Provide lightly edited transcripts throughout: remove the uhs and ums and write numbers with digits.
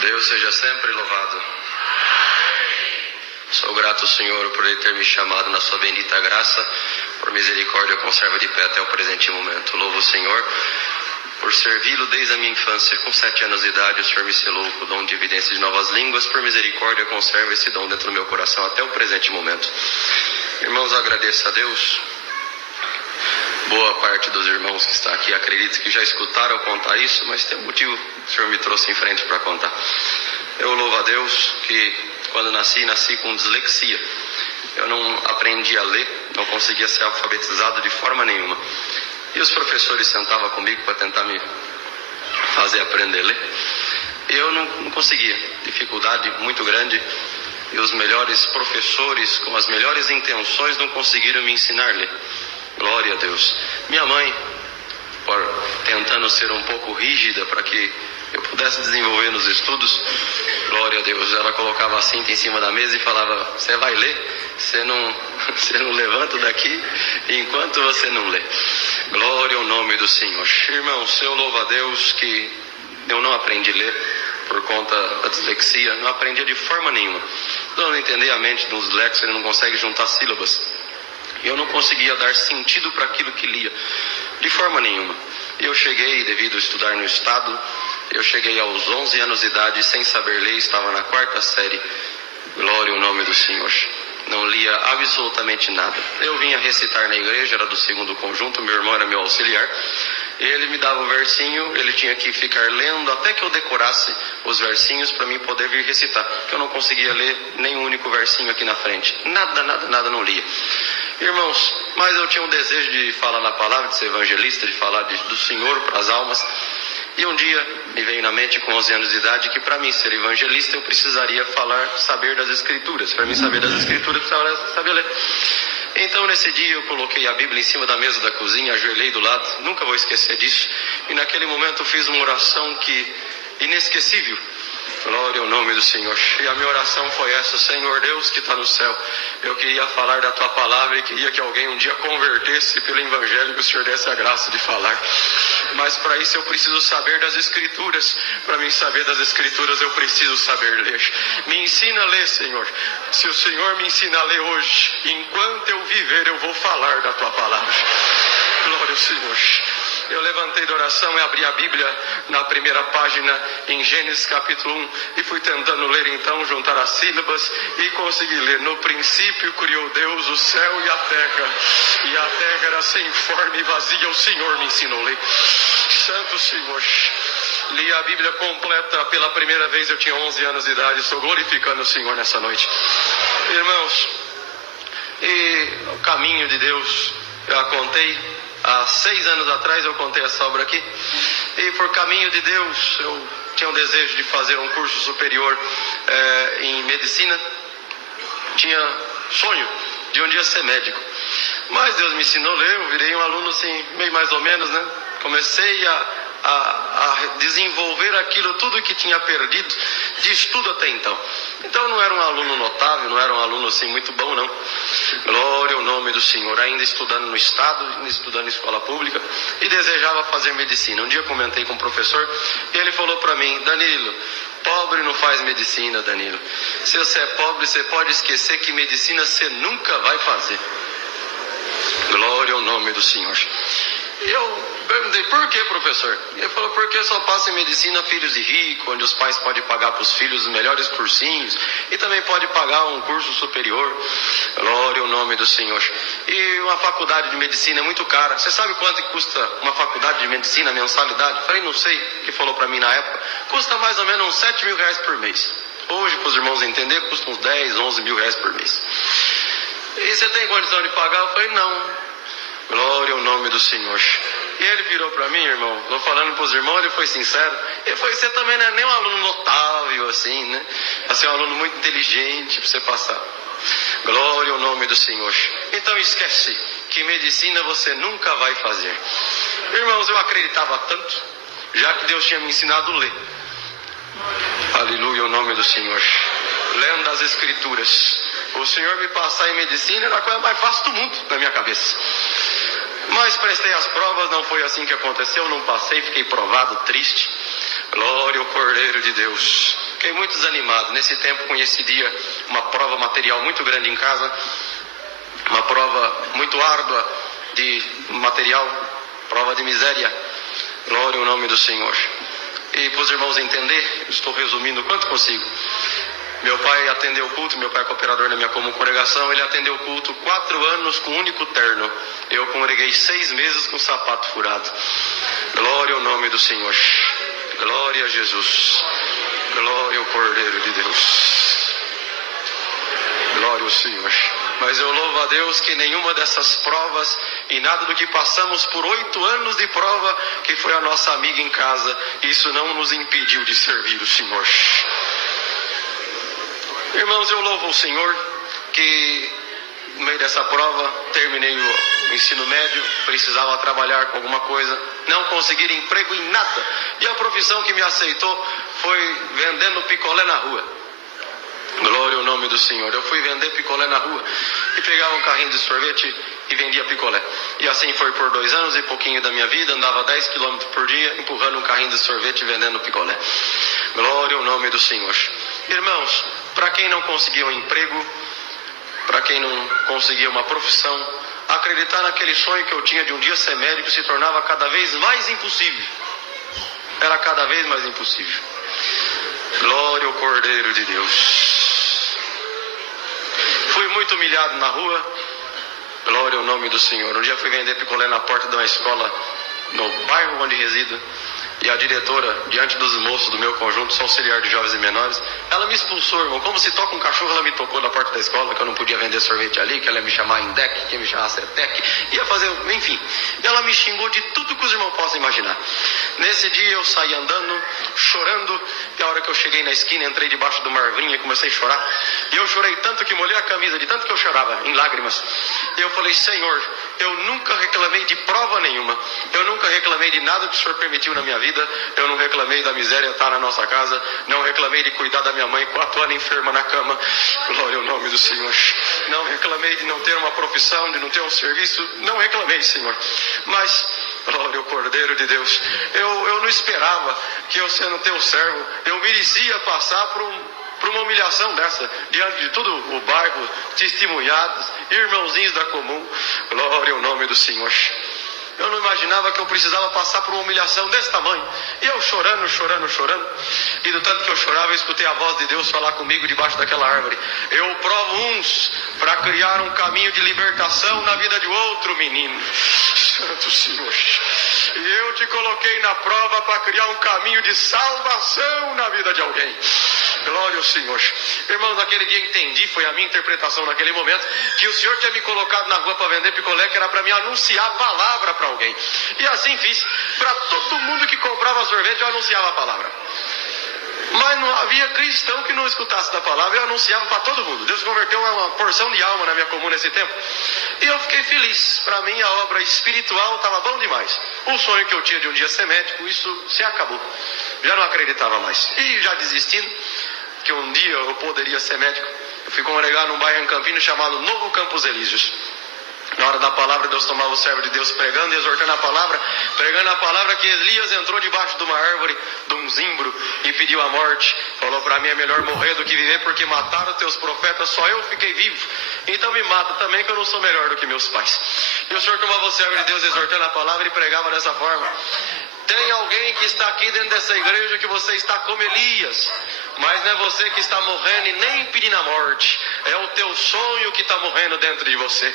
Deus seja sempre louvado. Sou grato ao Senhor por Ele ter me chamado na sua bendita graça. Por misericórdia conserva de pé até o presente momento. Louvo o Senhor por servi-lo desde a minha infância. Com 7 anos de idade o Senhor me selou com o dom de evidência de novas línguas. Por misericórdia conserva esse dom dentro do meu coração até o presente momento. Irmãos, agradeço a Deus. Boa parte dos irmãos que está aqui acredito que já escutaram contar isso, mas tem um motivo que o Senhor me trouxe em frente para contar. Eu louvo a Deus que quando nasci com dislexia. Eu não aprendi a ler, não conseguia ser alfabetizado de forma nenhuma. E os professores sentavam comigo para tentar me fazer aprender a ler. E eu não conseguia, dificuldade muito grande. E os melhores professores, com as melhores intenções, não conseguiram me ensinar a ler. Glória a Deus. Minha mãe, tentando ser um pouco rígida para que eu pudesse desenvolver nos estudos, glória a Deus, ela colocava a cinta em cima da mesa e falava: você vai ler, você não levanta daqui enquanto você não lê. Glória ao nome do Senhor. Irmãos, eu louvo a Deus que eu não aprendi a ler por conta da dislexia, não aprendi de forma nenhuma. Eu não entender a mente de um disléxico, ele não consegue juntar sílabas. Eu não conseguia dar sentido para aquilo que lia, de forma nenhuma. Eu cheguei, devido a estudar no estado, eu cheguei aos 11 anos de idade sem saber ler, estava na 4ª série. Glória ao nome do Senhor. Não lia absolutamente nada. Eu vinha recitar na igreja, era do 2º conjunto, meu irmão era meu auxiliar. Ele me dava o versinho, ele tinha que ficar lendo até que eu decorasse os versinhos para mim poder vir recitar. Porque eu não conseguia ler nem um único versinho aqui na frente. Nada não lia. Irmãos, mas eu tinha um desejo de falar na palavra, de ser evangelista, de falar do Senhor para as almas. E um dia me veio na mente, com 11 anos de idade, que para mim ser evangelista eu precisaria saber das Escrituras. Para mim saber das Escrituras eu precisava saber ler. Então nesse dia eu coloquei a Bíblia em cima da mesa da cozinha, ajoelhei do lado, nunca vou esquecer disso. E naquele momento eu fiz uma oração inesquecível. Glória ao nome do Senhor. E a minha oração foi essa: Senhor Deus que está no céu, eu queria falar da tua palavra e queria que alguém um dia convertesse pelo evangelho, que o Senhor desse a graça de falar. Mas para isso eu preciso saber das Escrituras. Para mim saber das Escrituras eu preciso saber ler. Me ensina a ler, Senhor. Se o Senhor me ensina a ler hoje, enquanto eu viver eu vou falar da tua palavra. Glória ao Senhor. Eu levantei da oração e abri a Bíblia na primeira página, em Gênesis capítulo 1, e fui tentando ler então, juntar as sílabas, e consegui ler: no princípio criou Deus o céu e a terra era sem forma e vazia, o Senhor me ensinou a ler. Santo Senhor. Li a Bíblia completa pela primeira vez, eu tinha 11 anos de idade, estou glorificando o Senhor nessa noite. Irmãos, e o caminho de Deus, eu a contei. Há 6 anos atrás eu contei essa obra aqui. E por caminho de Deus eu tinha um desejo de fazer um curso superior em medicina. Tinha sonho de um dia ser médico. Mas Deus me ensinou a ler, eu virei um aluno assim, meio mais ou menos, né? Comecei a desenvolver aquilo tudo que tinha perdido de estudo até então. Então eu não era um aluno notável, não era um aluno assim muito bom, não. Glória ao nome do Senhor. Ainda estudando no estado, ainda estudando em escola pública, e desejava fazer medicina. Um dia eu comentei com o professor e ele falou para mim: Danilo, pobre não faz medicina, Danilo. Se você é pobre, você pode esquecer que medicina você nunca vai fazer. Glória ao nome do Senhor. E eu perguntei: por que, professor? Ele falou: porque só passa em medicina filhos de rico, onde os pais podem pagar para os filhos os melhores cursinhos, e também pode pagar um curso superior. Glória ao nome do Senhor. E uma faculdade de medicina é muito cara. Você sabe quanto que custa uma faculdade de medicina, mensalidade? Eu falei: não sei. Ele falou para mim na época: custa mais ou menos uns 7 mil reais por mês. Hoje, para os irmãos entenderem, custa uns 10, 11 mil reais por mês. E você tem condição de pagar? Eu falei: não. Glória ao nome do Senhor. E ele virou para mim, irmão, estou falando para os irmãos, ele foi sincero. Ele falou: você também não é nem um aluno notável assim, né? Você é um aluno muito inteligente para você passar. Glória ao nome do Senhor. Então esquece que medicina você nunca vai fazer. Irmãos, eu acreditava tanto, já que Deus tinha me ensinado a ler. Aleluia ao nome do Senhor. Lendo as Escrituras. O Senhor me passar em medicina era a coisa mais fácil do mundo na minha cabeça. Mas prestei as provas, não foi assim que aconteceu, não passei, fiquei provado, triste. Glória ao Cordeiro de Deus. Fiquei muito desanimado. Nesse tempo coincidia uma prova material muito grande em casa, uma prova muito árdua de material, prova de miséria. Glória ao nome do Senhor. E para os irmãos entender, estou resumindo o quanto consigo. Meu pai atendeu o culto, meu pai é cooperador na minha comum congregação, ele atendeu o culto 4 anos com um único terno. Eu congreguei 6 meses com sapato furado. Glória ao nome do Senhor. Glória a Jesus. Glória ao Cordeiro de Deus. Glória ao Senhor. Mas eu louvo a Deus que nenhuma dessas provas e nada do que passamos por 8 anos de prova, que foi a nossa amiga em casa, isso não nos impediu de servir o Senhor. Irmãos, eu louvo o Senhor que no meio dessa prova terminei o ensino médio, precisava trabalhar com alguma coisa, não consegui emprego em nada, e a profissão que me aceitou foi vendendo picolé na rua. Glória ao nome do Senhor. Eu fui vender picolé na rua e pegava um carrinho de sorvete e vendia picolé. E assim foi por 2 anos e pouquinho da minha vida. Andava 10 km por dia empurrando um carrinho de sorvete e vendendo picolé. Glória ao nome do Senhor. Irmãos, para quem não conseguia um emprego, para quem não conseguia uma profissão, acreditar naquele sonho que eu tinha de um dia ser médico se tornava cada vez mais impossível. Era cada vez mais impossível. Glória ao Cordeiro de Deus. Fui muito humilhado na rua. Glória ao nome do Senhor. Um dia fui vender picolé na porta de uma escola no bairro onde resido. E a diretora, diante dos moços do meu conjunto, sou auxiliar de jovens e menores, ela me expulsou, irmão. Como se toca um cachorro, ela me tocou na porta da escola, que eu não podia vender sorvete ali, que ela ia me chamar em DEC, que ia me chamar CETEC, ia fazer, enfim. Ela me xingou de tudo que os irmãos possam imaginar. Nesse dia eu saí andando, chorando, e a hora que eu cheguei na esquina, entrei debaixo de uma arvrinha e comecei a chorar. E eu chorei tanto que molhei a camisa, de tanto que eu chorava, em lágrimas. E eu falei, Senhor, eu nunca reclamei de prova nenhuma, eu nunca reclamei de nada que o Senhor permitiu na minha vida. Eu não reclamei da miséria estar na nossa casa, não reclamei de cuidar da minha mãe 4 anos enferma na cama, glória ao nome do Senhor. Não reclamei de não ter uma profissão, de não ter um serviço, não reclamei, Senhor. Mas, glória ao Cordeiro de Deus, eu não esperava que eu, sendo teu servo, eu merecia passar por uma humilhação dessa, diante de todo o bairro, testemunhados, irmãozinhos da comum, glória ao nome do Senhor. Eu não imaginava que eu precisava passar por uma humilhação desse tamanho. E eu chorando, chorando, chorando. E do tanto que eu chorava, eu escutei a voz de Deus falar comigo debaixo daquela árvore. Eu provo uns para criar um caminho de libertação na vida de outro menino. Santo Senhor. E eu te coloquei na prova para criar um caminho de salvação na vida de alguém. Glória ao Senhor. Irmãos, naquele dia entendi, foi a minha interpretação naquele momento, que o Senhor tinha me colocado na rua para vender picolé, que era para me anunciar a palavra para alguém. E assim fiz. Para todo mundo que comprava sorvete, eu anunciava a palavra. Mas não havia cristão que não escutasse da palavra, eu anunciava para todo mundo. Deus converteu uma porção de alma na minha comuna nesse tempo. E eu fiquei feliz. Para mim a obra espiritual estava bom demais. O sonho que eu tinha de um dia ser médico, isso se acabou. Já não acreditava mais. E já desistindo, que um dia eu poderia ser médico, eu fui congregar num bairro em Campinas chamado Novo Campos Elíseos. Na hora da palavra, Deus tomava o servo de Deus pregando e exortando a palavra, pregando a palavra, que Elias entrou debaixo de uma árvore, de um zimbro, e pediu a morte. Falou, para mim é melhor morrer do que viver, porque mataram teus profetas, só eu fiquei vivo. Então me mata também, que eu não sou melhor do que meus pais. E o Senhor tomava o servo de Deus exortando a palavra e pregava dessa forma. Tem alguém que está aqui dentro dessa igreja que você está como Elias, mas não é você que está morrendo e nem pedindo a morte, é o teu sonho que está morrendo dentro de você,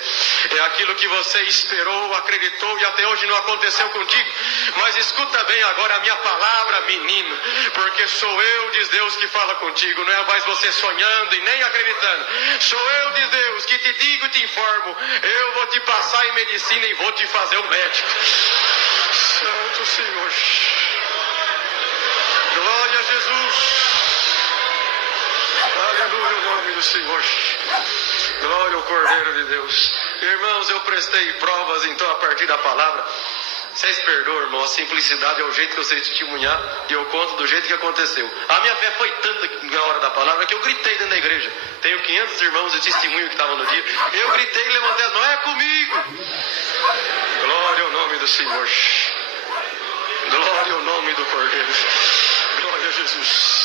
é aquilo que você esperou, acreditou e até hoje não aconteceu contigo. Mas escuta bem agora a minha palavra, menino, porque sou eu, diz Deus, que fala contigo, não é mais você sonhando e nem acreditando, sou eu, diz Deus, que te digo e te informo, eu vou te passar em medicina e vou te fazer um médico. Santo Senhor, glória a Jesus, aleluia, o nome do Senhor, glória ao Cordeiro de Deus. Irmãos, eu prestei provas então a partir da palavra. Vocês perdoam, irmão, a simplicidade é o jeito que eu sei testemunhar e eu conto do jeito que aconteceu. A minha fé foi tanta na hora da palavra que eu gritei dentro da igreja. Tenho 500 irmãos de testemunho que estavam no dia. Eu gritei e levantei as mãos, é comigo. Glória ao nome do Senhor. Glória ao nome do Cordeiro. Glória a Jesus.